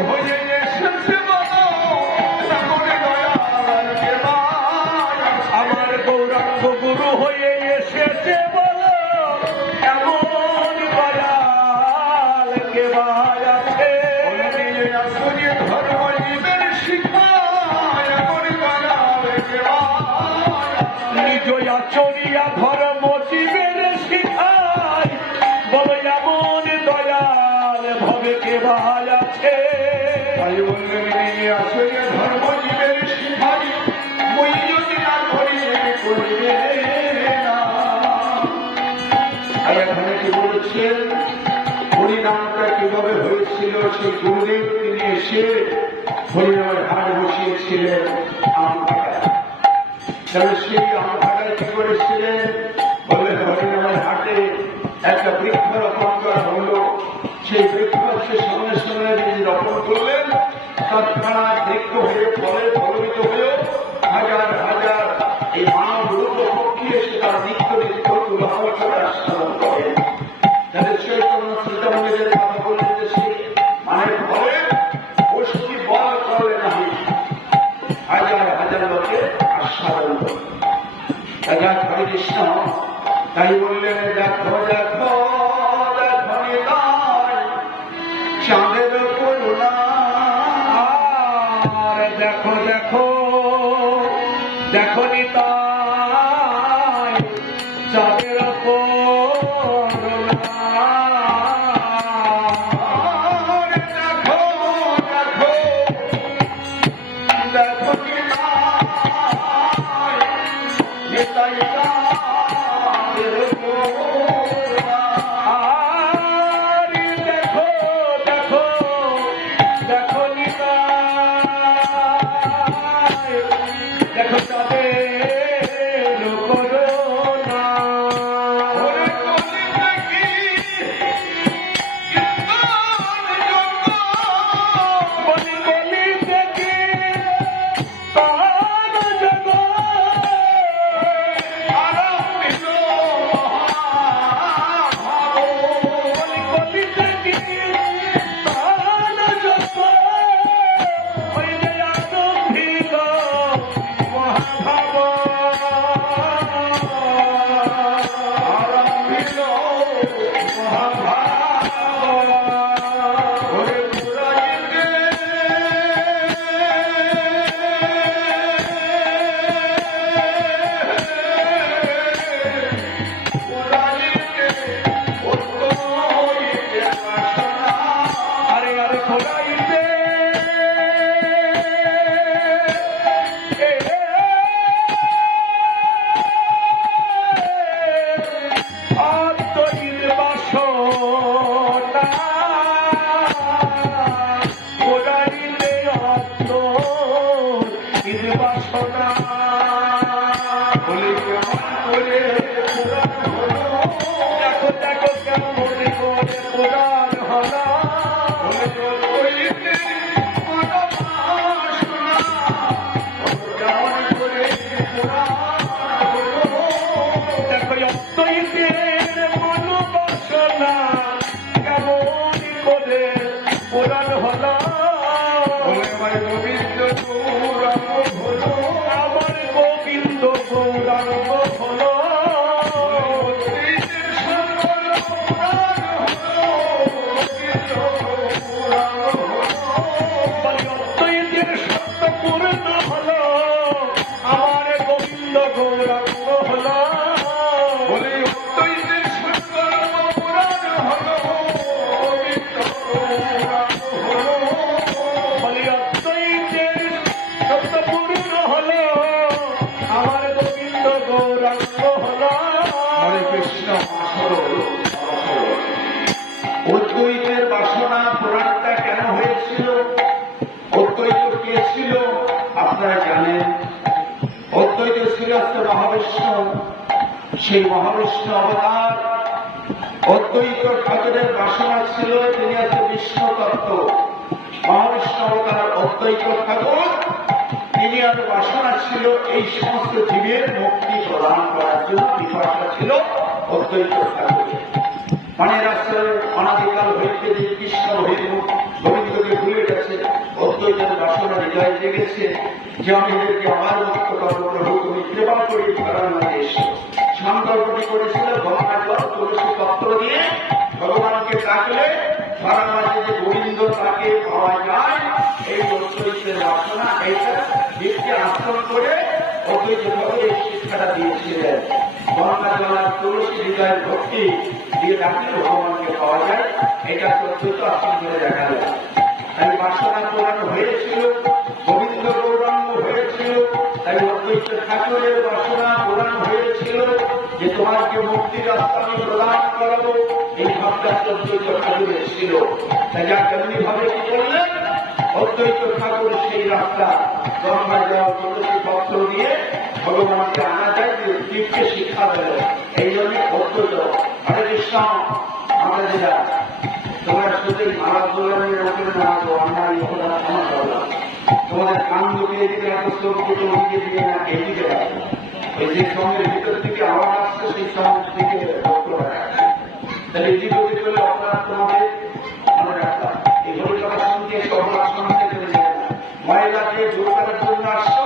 হয়ে এসেছে বলো এমন দয়াল কে ভাই আমার গৌরাঙ্গ গুরু হয়ে এসেছে বলো এমন দয়াল কে ভাই আছে আসলে ধর্ম জীবের শিক্ষা এমন দয়াল কে ভাই নিজ আচরিয়া ধর্ম জীবের শিখায় বলো এমন দয়াল ভবে কে ভাই আছে তাই বললেন আসলে ধর্ম জীবের শিখাই মই যদি না করি করবে না এখানে কি বলছেন হরিনামটা কিভাবে হয়েছিল সেই গুরুদেব তিনি এসে হরিনামের হাট বসিয়েছিলেন আমভাটায় তাহলে সেই আমভাটায় কি করেছিলেন বলে হরিনামের হাটে একটা বৃক্ষ রোপণ করা হলো সেই বৃক্ষ সে সঙ্গে সঙ্গে যিনি রোপণ করলেন তৎক্ষণাৎ বৃক্ষ হয়ে ফলে ফলবিত হয়েও হাজার হাজার এই মানব রূপ পক্ষী এসে তার নিত্য নিত্য উদাহরণ করে আস্বাদন করে তাদের চৈতন্য সীতামন্দিরের কথা বললেন যে সে মানে ফলে গোষ্ঠী বল করলে নাহি হাজার হাজার লোকের আস্বাদন করে রাজা হরে কৃষ্ণ তাই বললেন দেখো দেখো দেখো নিতাই চাঁদের করুণা দেখো দেখো দেখো নিতাই চাঁদের করুণা দেখো দেখো দেখো নিতাই অদ্বৈতের বাসনা পুরাণটা কেন হয়েছিল অদ্বৈত কে ছিল আপনারা জানেন অদ্বৈত ছিল মহাবিষ্ণু সেই মহাবিষ্ণু অবতার অদ্বৈত ঠাকুরের বাসনা ছিল তিনি আছে বিষ্ণু তত্ত্ব মহাবিষ্ণু অবতার অদ্বৈত ঠাকুর তিনি আর বাসনা ছিল এই সমস্ত জীবের মুক্তি প্রদান করার জন্য বিপাশা ছিল অদ্বৈত ঠাকুরের মানে রাস্তায় অনাদিকাল হইতে যে কৃষ্ণ হইল গোবিন্দকে ভুলে গেছে হৃদয় জেগেছে যে আমি এদেরকে আমার মুক্ত করবো, প্রভু তুমি কৃপা করে ধরার মাঝে এসো। সংকল্পটি করেছিল গঙ্গা জল তুলসী পত্র দিয়ে ভগবানকে ডাকলে ধরার মাঝে যে গোবিন্দ তাকে পাওয়া যায়, এই অদ্বৈতের বাসনা এইটা ব্যক্তি আশ্রম করে অদ্বৈত ভাবে এই শিক্ষাটা দিয়েছিলেন। গঙ্গা জল আর তুলসী হৃদয়ের ভক্তি দিয়ে ডাকলে ভগবানকে পাওয়া যায়, এটা অদ্বৈত আশ্রম ধরে দেখা যায়। তাই বাসনা পুরানো হয়েছিল, গোবিন্দ গৌরাঙ্গ হয়েছিল, তাই অদ্বৈত ঠাকুরের বাসনা পুরানো হয়েছিল যে তোমাকে মুক্তির রাস্তা আমি প্রদান করাবো, এই ভাবটা অদ্বৈত ঠাকুরের ছিল। তাই যা তেমনি ভাবে কি করলেন, অদ্বৈত ঠাকুর সেই রাস্তা গঙ্গা জল তুলসী পত্র দিয়ে ভগবানকে আনা যায়, জীবকে শিক্ষা দেবে। এই জন্য অদ্বৈত হরে কৃষ্ণ। আমরা যেটা তোমরা শুধুই মারা দোলনের উপরে না তো আমার ক্ষমা করলাম, তোমাদের কান ঢুকিয়ে দিকে এত চোখকে উঠিয়ে দিয়ে না এদিকে রাখবো। ওই যে সঙ্গের ভিতর থেকে আওয়াজ আসছে সেই সঙ্গের দিকে লক্ষ্য রাখা। তাহলে এদিক ওদিক করলে অপরাধ তোমাদের মনে রাখলাম। এই হরিকথা শুনতে এসে অপরাধ শুনতে চলে যায় না। মহিলাকে দূর করার জন্য আসছো,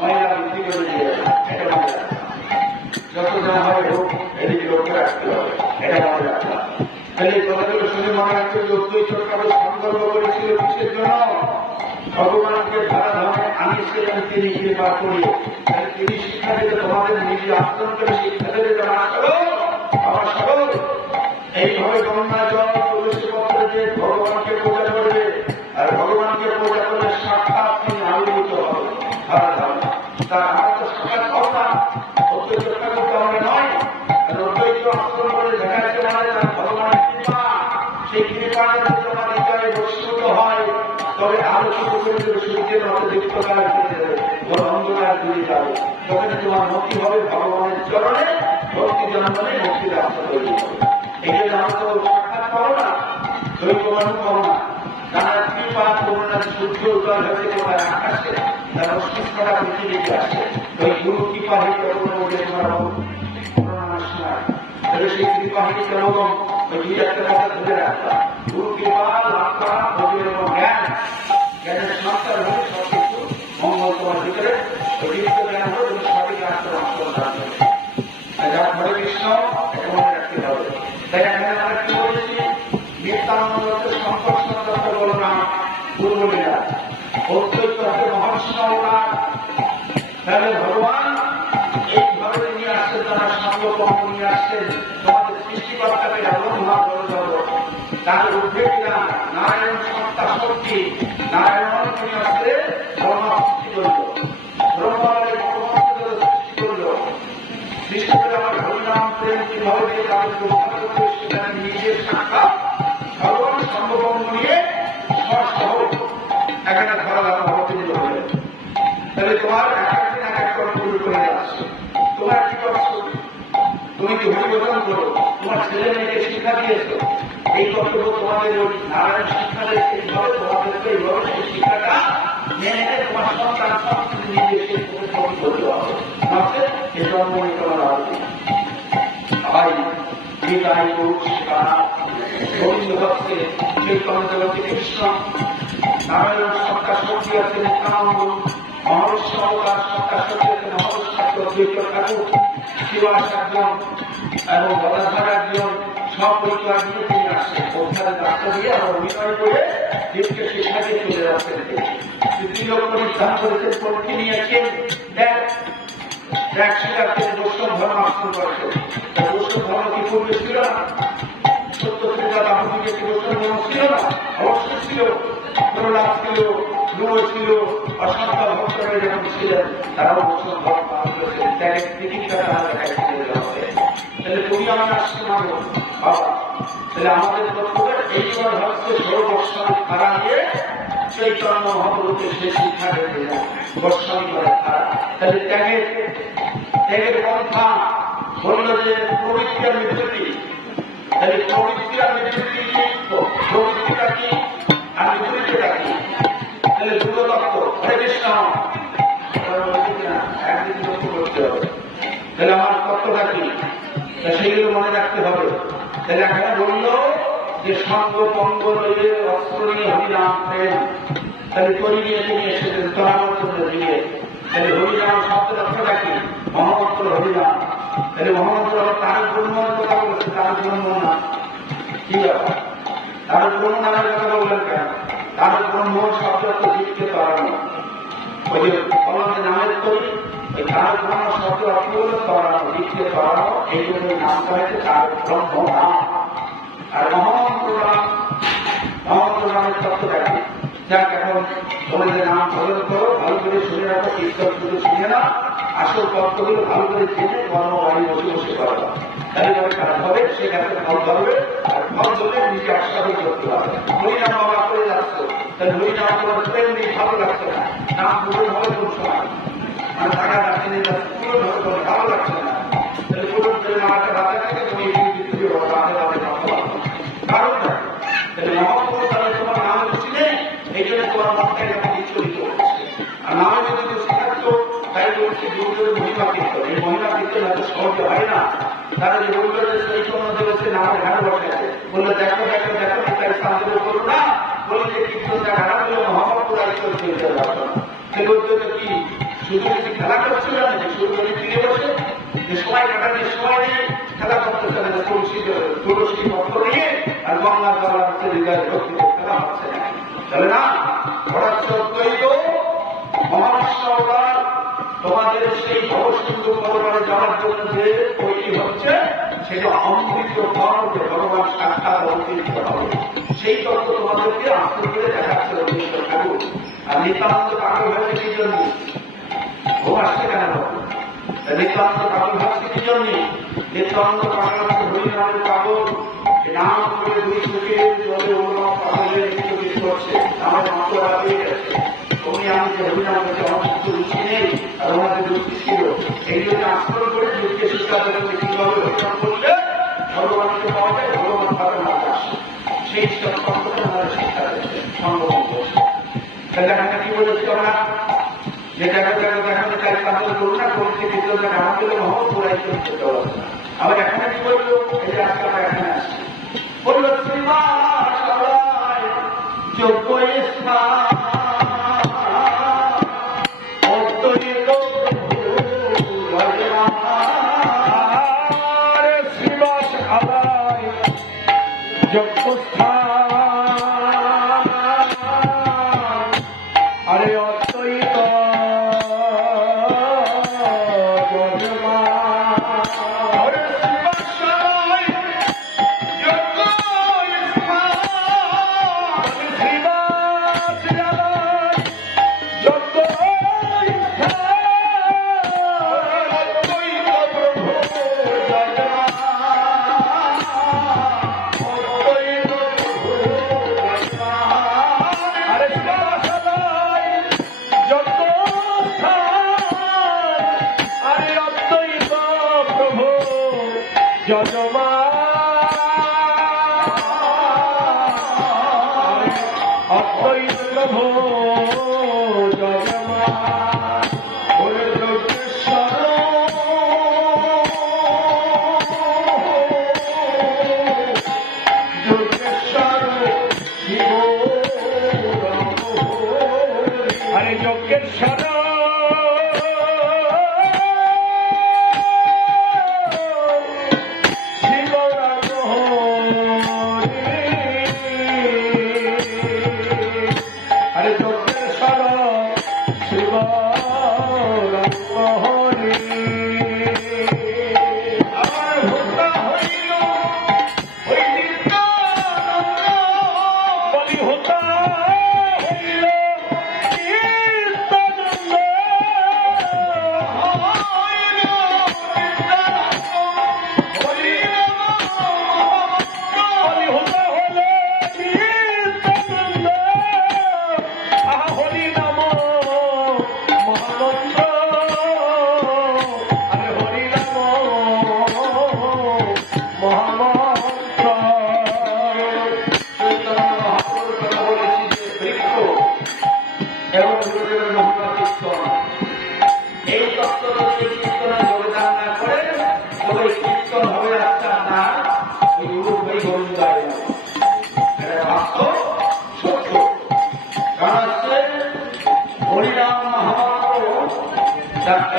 মহিলা বৃদ্ধি করে দিয়ে যাবে, এটা মনে রাখলাম। যত যা হয় হোক এদিকে লক্ষ্য রাখতে হবে, এটা মনে রাখলাম। তাহলে এই কথাগুলো শুনে মনে রাখতে যে অদ্বৈত ঠাকুর সংকল্প করেছিল কিসের জন্য? ভগবানকে ধারা ধামে আনিয়েছিলেন তিনি কৃপা করে। তাই তিনি শিক্ষা দিতে তোমাদের নিজে আশ্রম করে শিক্ষা দিতে জানা করো আমার সকল এইভাবে গঙ্গা জল তুলসী পত্র দিয়ে ভগবানকে পূজা করবে, আর ভগবানকে পূজা করলে সাক্ষাৎ তিনি আবির্ভূত হবে ধারা ধামে। তার আমার তো সাক্ষাৎ কথা অদ্বৈত ঠাকুর তো আমরা নয়, অদ্বৈত আশ্রম করে দেখাচ্ছে মানে তার ভগবানের কৃপা। সেই কৃপাটা যদি তোমার হৃদয়ে বস্তুত হয়, তবে আলোচিত করে দেবে, সূর্যের মতো দীপ্তকাল ফিরে যাবে, ওর অন্ধকার দূরে যাবে। তখন তোমার মুক্তি হবে ভগবানের চরণে, ভক্তি জন্মনে মুক্তির রাস্তা তৈরি হবে। এই জন্য আমরা তো সাক্ষাৎ পাবো না, দৈব মানুষ পাবো না। তারা কৃপা করুণা সূর্য উদয় হয়েছে তোমার আকাশে, তার অস্তিত্বটা পৃথিবীতে আসে। ওই গুরু কৃপা হইতে তাহলে সেই কৃপা হইতে কেমন ওই দুই একটা কথা ধরে রাখলাম। গুরু কৃপা লাভ করা ভোগের এবং জ্ঞান, জ্ঞানের সংস্কার হলে সব কিছু মঙ্গল তোমার ভিতরে জ্ঞান হলে তুমি সঠিক রাস্তার অংশগ্রহণ করবে। যার হরে কৃষ্ণ এটা মনে রাখতে হবে। তাই এখানে আমরা কি বলেছি, নিত্যানন্দ সম্পর্ক বলো না পূর্বলীলা অদ্বৈত মহর্ষি অবতার। তাহলে ভগবান এইভাবে নিয়ে আসছেন, তারা সর্বকর্ম নিয়ে আসছেন তোমাদের সৃষ্টিকর্তাকে আবহাওয়া করে দেবো। তার উদ্বেগরা নারায়ণ সত্তা শক্তি, নারায়ণ তিনি আসছে ব্রহ্মা সৃষ্টি করল, ব্রহ্মাকে সৃষ্টি করল। সৃষ্টি করে আমার হরিনাম প্রেম কিভাবে দিয়ে তাদের রক্ষা করতে সেখানে নিজের সাক্ষাৎ ভগবান সর্বকর্ম নিয়ে সহ এখানে ধরা লাগা অবতীর্ণ হলেন। তাহলে তোমার একদিন এক এক কর্ম করে আসছে। তোমার কি করছো? তুমি কি হরিবোধন করো? তোমার ছেলে মেয়েকে শিক্ষা দিয়েছো? এই কর্তব্য তোমাদের ওই নারায়ণ শিক্ষা দিয়েছে, এইভাবে তোমাদেরকে এইভাবে সেই শিক্ষাটা মেনে তোমার সন্তান সংস্কৃতি নিজে সেই প্রতিফলন করতে হবে। নচেত এই জন্ম নিয়ে তোমার হবে ভাই গীতায় গোবিন্দ ভক্তে চৈতন্য জগতে কৃষ্ণ, নারায়ণ সত্তা শক্তি আছে নিত্যানন্দ, মহর্ষি অবতার সত্তা শক্তি আছে মহর্ষি অদ্বৈত ঠাকুর, শিবাচার্য এবং গদাধর একজন সব পরিচয় দিয়ে তিনি আসছেন। ওখানে রাস্তা দিয়ে আমরা অভিনয় করে দেশকে শিক্ষা দিয়ে চলে যাচ্ছেন। তৃতীয় পরিধান করেছেন, পরীক্ষা নিয়েছেন দেখ স্বীকার থেকে বৈষ্ণব ধর্ম আশ্রম করেছে। বৈষ্ণব ধর্ম কি পূর্বে ছিল না? সত্য শ্রীদা বাপুজিকে কি বৈষ্ণব ধর্ম ছিল না? অবশ্যই ছিল। প্রহ্লাদ ছিল, ধ্রুব ছিল, অসংখ্য ভক্তরা যখন ছিলেন তারাও বৈষ্ণব ধর্ম পালন করেছেন। ত্যাগের প্রতীক্ষা তারা দেখাইছিলেন। তাহলে তুমি আমি আসতে মানব বাবা, তাহলে আমাদের কর্তব্য এইবার হচ্ছে সর্বস্বামী খারা দিয়ে চৈতন্য মহাপ্রভুকে সে শিক্ষা দিতে যায় গোস্বামী করে খারা। তাহলে ত্যাগের পন্থা বলল যে প্রবৃত্তি আর বিবৃতি। তাহলে প্রবৃত্তি আর বিবৃতি, প্রবৃত্তিটা কি আর বিবৃতিটা কি? তাহলে দুটো তত্ত্ব হরে কৃষ্ণ একদিন লক্ষ্য করতে হবে। তাহলে আমার তত্ত্বটা কি সেগুলো মনে রাখতে হবে। তাহলে এখানে বলল যে সঙ্গ পঙ্গ লইলে অস্ত্র নিয়ে হরিনাম প্রেম, তাহলে তরি নিয়ে তিনি এসেছেন তোরানোর জন্য দিয়ে। তাহলে হরিনাম শব্দের অর্থটা কি? মহামন্ত্র হরিনাম। তাহলে মহামন্ত্র তার ব্রহ্মের কথা বলেছে, তার ব্রহ্ম না কি ব্যাপার? তার ব্রহ্ম নামের কথা বললেন কেন? তার ব্রহ্ম শব্দ তো জীবকে তরানো। ওই যে বললাম যে নামের তরি, ওই তার ব্রহ্ম শব্দ অর্থ হলো তরানো, জীবকে তরানো। এই জন্য নামটা হয়েছে তার ব্রহ্ম নাম। আর মহামন্ত্র নাম, মহামন্ত্র নামের তত্ত্বটা কি? যাক এখন তোমাদের নাম ধরন করো, ভালো করে শুনে রাখো, কীর্তন শুধু শুনে না, আসল তত্ত্বগুলো ভালো করে জেনে কর্ম বাড়ি বসে বসে করো। তাহলে পরে কাজ হবে, সে গাছের ফল ধরবে, আর ফল ধরলে নিজে আস্বাদন করতে পারবে। হরিনাম বাবা করে যাচ্ছ, তাহলে হরিনাম তোমার তেমনি ভালো লাগছে না, নাম পুরো ভালো কোন সময় মানে টাকা রাখতে নিয়ে যাচ্ছে, পুরো ভালো ভালো লাগছে না। তাহলে পুরো নামাটা রাখা থেকে তুমি এই দ্বিতীয় রাতে রাতে কথা বলবো কারণ তাহলে মহাপ্রভু তাহলে তোমার নাম খুশি নেই, এই জন্য তোমার মনটা এরকম বিচলিত হচ্ছে। আর নামে যদি খুশি থাকতো তাই বলছে গুরুদের মহিমা কীর্তন। এই মহিমা কীর্তন এত সহজে হয় না। তারা যে বললো যে সেই সময় দেবেছে নামের ঘাট বসে আছে, বললো দেখো দেখো দেখো তাই সাহায্য করো না, বললো যে কীর্তনটা ঘাটা বলে মহাপ্রভুর আইসল চলতে পারতো না। সে বলতো তো কি শুধু বেশি খেলা করছিল না, যে শুরু করে ফিরে বসে যে সময় কাটানোর সময় নেই, খেলা করতে চলে না, তুলসী পত্র নিয়ে আর গঙ্গার জল হচ্ছে হৃদয়ের ভক্তিতে খেলা হচ্ছে না, চলে না। মহানসর তোমাদের সেই ভবসিন্ধু পরমাণে যাওয়ার জন্য যে তৈরি হচ্ছে সেটা অমৃত ফল, ভগবান সাক্ষাৎ অমৃত হবে। সেই তত্ত্ব তোমাদেরকে আস্তে করে দেখাচ্ছে রবীন্দ্র ঠাকুর। আর নিত্যানন্দ পাগল হয়েছে কি জন্য? ঘুম আসছে কেন? নিত্যানন্দ পাগল হচ্ছে কি জন্য? নিত্যানন্দ পাগল হচ্ছে হরিনামের পাগল। নাম করে দুই চোখে জলে অনুভব পাগলের মৃত্যু বিষ করছে, আমার মাত্রা পেয়ে গেছে। তুমি আমি যে হরিনাম করছে আমার কিন্তু রুচি নেই, আর ওনাদের রুচি ছিল। এই জন্য আশ্রয় করে যুগকে শিক্ষা দেবে কিভাবে হরিনাম করলে ভগবানকে পাওয়া যায়, ভগবান ভাবে না আসে, সেই সম্পর্কে আমাদের শিক্ষা দেবে সম্ভব করছে। তাহলে আমরা কি বলেছি আমরা যে দেখো দেখো দেখানো চাই তাহলে করুণা করছে বিদ্যুৎ আমার দিলে মহৎ পুরাই করতে পারবে না। আবার এখানে কি বললো? এই যে আজকে আমরা এখানে আসছি, বললো শ্রীমান যোগ্য স্থান শ্রীবাস আদায় যোগ্য স্থান আরে অদ্বৈত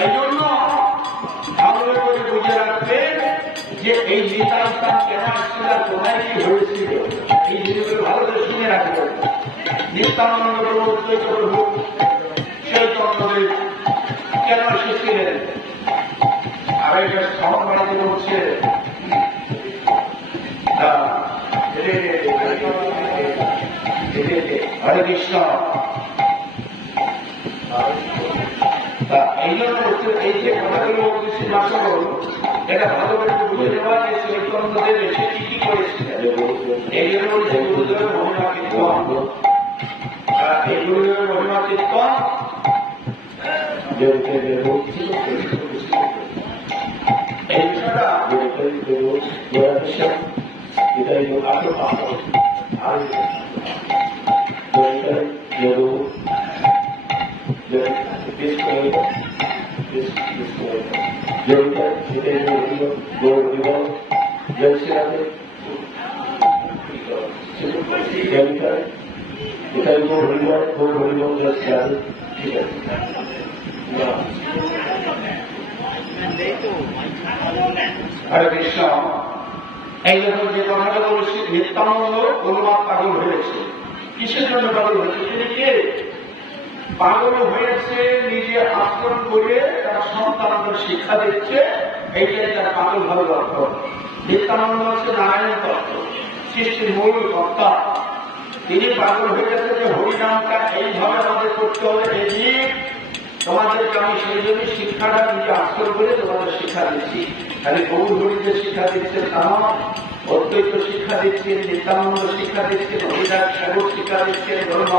এই জন্য ভালো করে বুঝে রাখবেন যে এই নিতাই স্থান কেন আসছিল, কোথায় কি হয়েছিল, এই জিনিসগুলো ভালো করে শুনে রাখবেন। নিত্যানন্দ প্রভু অদ্বৈত প্রভু চৈতন্যদেব কেন এসেছিলেন? আর এটা শহর বাড়িতে বলছে হরে কৃষ্ণ। এই জন্য এই যে কথাগুলো বলতেছি মাসল, এটা ভালো করে বুঝে নেওয়া যে চৈতন্যদেব এসে কি কি করেছিলেন। এই জন্য বলছে গুরুদেবের মহিমা কীর্তন, এই গুরুদেবের মহিমা কীর্তন এই বিষয়টা এটাই আরো আর হরে কৃষ্ণ। এই যখন যে কথাটা বলেছি, নিত্যানন্দ অনুবাদ পাগল হয়েছে। কিসের জন্য পাগল হয়েছে? তিনি কে? পাগল হয়েছে নিজে আচরণ করে তার সন্তানদের শিক্ষা দিচ্ছে, এইটাই তার পাগল ভালো লক্ষণ। নিত্যানন্দ হচ্ছে নারায়ণ তত্ত্ব, সৃষ্টির মূল কর্তা। তিনি পাগল হয়ে গেছে যে হরিনামটা এইভাবে আমাদের করতে হবে। এই তোমাদেরকে আমি সেই জন্য শিক্ষাটা নিজে আচরণ করে তোমাদের শিক্ষা দিচ্ছি। খালি গৌর হরিতে শিক্ষা দিচ্ছেন তা নয়, অদ্বৈত শিক্ষা দিচ্ছেন, নিত্যানন্দ শিক্ষা দিচ্ছেন, হরিদাস সাগর শিক্ষা দিচ্ছেন, ধর্ম।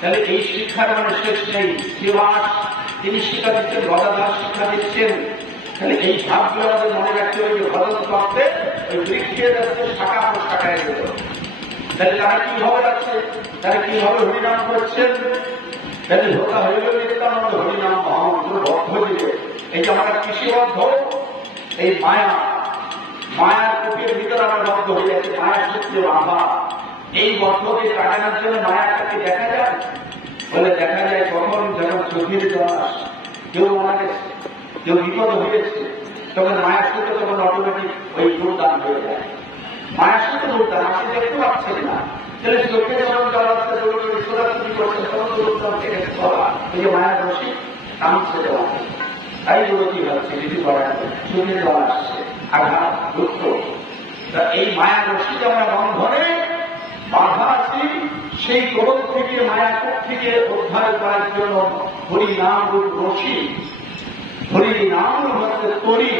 তাহলে এই শিক্ষার মানে শেষ নেই। শ্রীবাস তিনি শিক্ষা দিচ্ছেন, গদাধর শিক্ষা দিচ্ছেন। তাহলে এই ভাবগুলো আমাদের মনে রাখতে হবে যে ভজন তত্ত্বে ওই বৃক্ষের যাচ্ছে শাখা প্রশাখায় গেল। তাহলে তারা কিভাবে যাচ্ছে, তারা কিভাবে হরিনাম করছেন? তাহলে ধোকা হয়ে গেল নিত্যানন্দ হরিনাম মহামন্ত্র বদ্ধ দিলে। এই যে আমরা কৃষিবদ্ধ, এই মায়ার কুটির ভিতরে আমরা বদ্ধ হয়ে যাচ্ছে, মায়ার সূত্রে বাধা। এই বদ্ধকে কাটানোর জন্য মায়াটাকে দেখা যায় বলে দেখা যায় কখন যখন চোখের জল আসে, কেউ মারা গেছে, কেউ বিপদ হয়েছে, তখন মায়ের সূত্রে তখন অটোমেটিক ওই দুর্দান হয়ে যায়। মায়ের সূত্রে দুর্দান আপনি দেখতে পাচ্ছেন না, তাহলে চোখে যখন জল আসতে সোজাসুজি করছে তখন দুর্দান থেকে চলা এই যে মায়ের রসি কামছে দেওয়া, তাই কি হচ্ছে কিছু করার চোখে জল আসছে, আঘাত দুঃখ। এই মায়ার রশিতে আমরা বন্ধনে বাধা আছি। সেই ক্রোধ থেকে মায়াকোট থেকে উদ্ধার করার জন্য হরিনাম রূপ রশি, হরিনাম রূপ হচ্ছে তরি,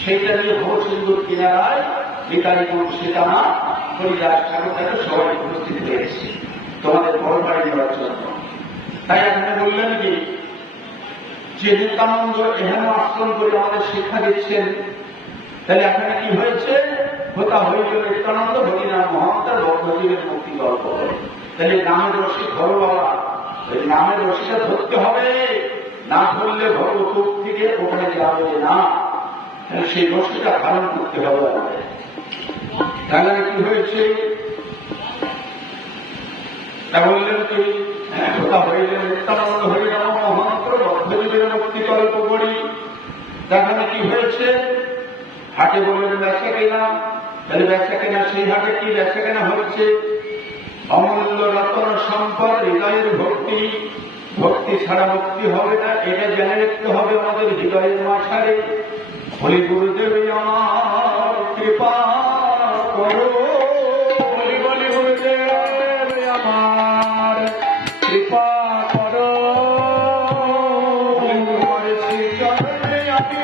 সেইটা নিয়ে ভবসিন্ধুর কিনারায় বিকারী সীতামা হরিদাস ঠাকুর থেকে সবাই উপস্থিত হয়েছে তোমাদের পরবাড়ি দেওয়ার জন্য। তাই এখানে বললেন কি যে নিত্যানন্দ এখানে আশ্রম করে আমাদের শিক্ষা দিচ্ছেন। তাহলে এখানে কি হয়েছে? হোতা হয়ে গেল নিত্যানন্দ হরিনাম মহাত্মার বদ্ধজীবের মুক্তি গল্প। তাহলে নামের রশি ধরো বাবা, ওই নামের রশিটা ধরতে হবে, না ধরলে ভগবত থেকে ওখানে যাবে না। সেই রশিটা ধারণ করতে হবে আমাদের। তাহলে কি হয়েছে? তা বললেন কি হোতা হয়ে গেল নিত্যানন্দ হরিনাম মহাত্মার বদ্ধজীবের মুক্তি গল্প করি। এখানে কি হয়েছে? হাটে বললেন ব্যবসা কেনা, তাহলে ব্যবসা কেনা, সেই হাটে কি ব্যবসা কেনা হচ্ছে? অমূল্য রতন সম্পদ হৃদয়ের ভক্তি, ভক্তি ছাড়া মুক্তি হবে না, এটা জেনে রাখতে হবে আমাদের হৃদয়ের মাঝারে। বলি গুরুদেব আমার কৃপা করো, বলি বলি গুরুদেব আমার কৃপা করো, তোমার শ্রীচরণে আমি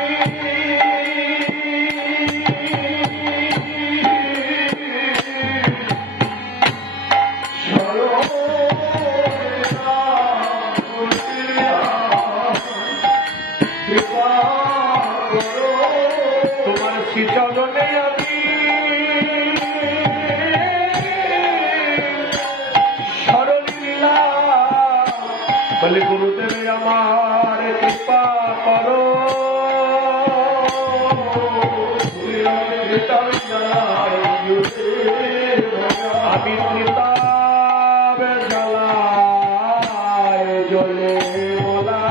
চরণে আমি শরণ নিলাম, বলে গুরুদেব আমার কৃপা করো, আমি কৃতাব জ্বালায় জ্বলে বলা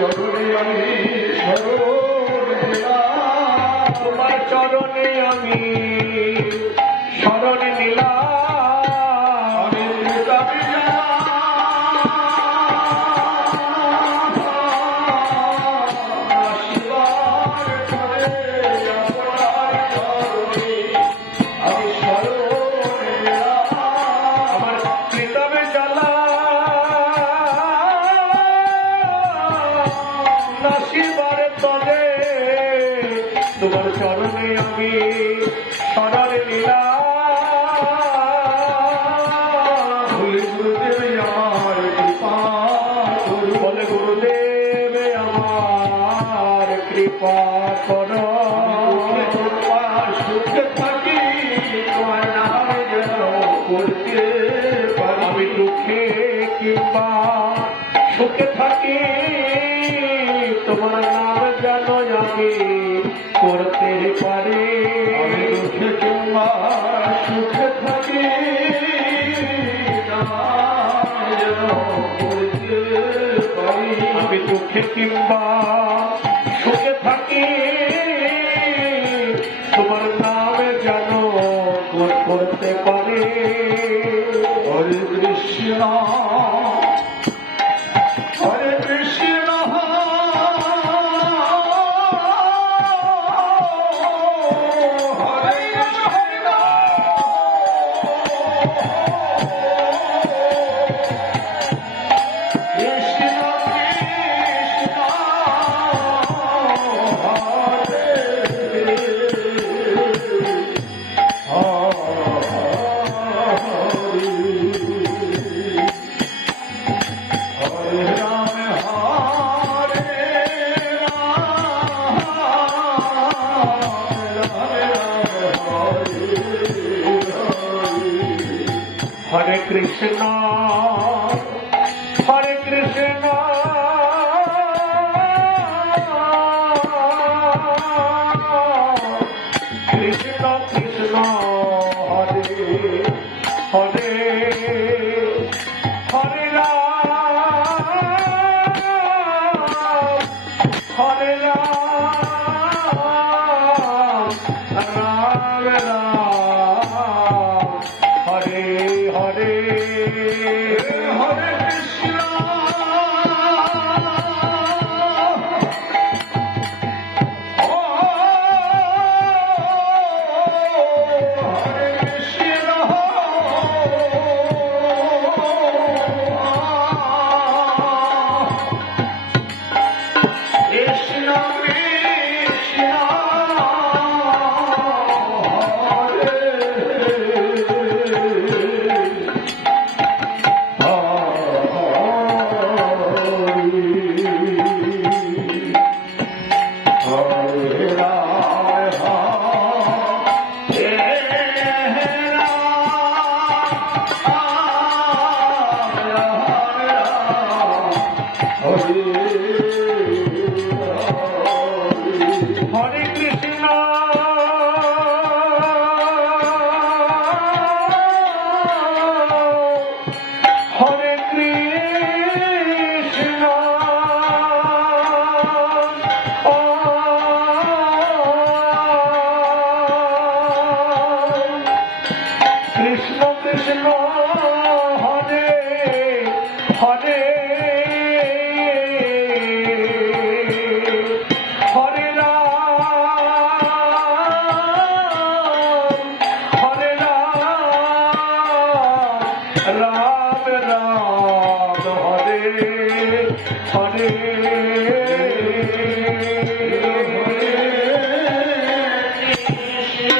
চরণে আমি শরণ দিলাম, তোমার চরণে আমি শরণ নিলাম। আমি দাবি আমার কিতাবে জ্বালা নাসিবার তলে তোমার চরণে আমি শরণ নিলাম। গুরুদেব আমার কৃপা করুন, বলে গুরুদেব আমার কৃপা করো। সুখে থাকি তোমার নামে যেন করতে পারি। আমি দুঃখে কিংবা সুখে থাকি তোমার নাম যেন আমি করতে পারি। আমি দুঃখে কিংবা সুখে থাকি নাম যেন করতে পারি। আমি দুঃখে কিংবা সুখে থাকি তোমার নামে যেন করতে পারি। হরে কৃষ্ণ হরে কৃষ্ণ হরে কৃষ্ণ কৃষ্ণ হরে রাম হরে হরে কৃষ্ণ হরে কৃষ্ণ কৃষ্ণ কৃষ্ণ হরে হরে হরে রাম হরে রাম রাম রাম হরে হরে হরে কৃষ্ণ হরে কৃষ্ণ কৃষ্ণ কৃষ্ণ হরে রাম হরে হরে কৃষ্ণ হরে কৃষ্ণ কৃষ্ণ কৃষ্ণ হরে হরে হরে রাম হরে রাম রাম রাম হরে হরে কৃষ্ণ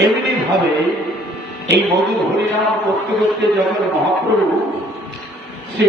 এমনি ভাবে এই মধুর হরিনাম করতে করতে যখন মহাপ্রভু শ্রী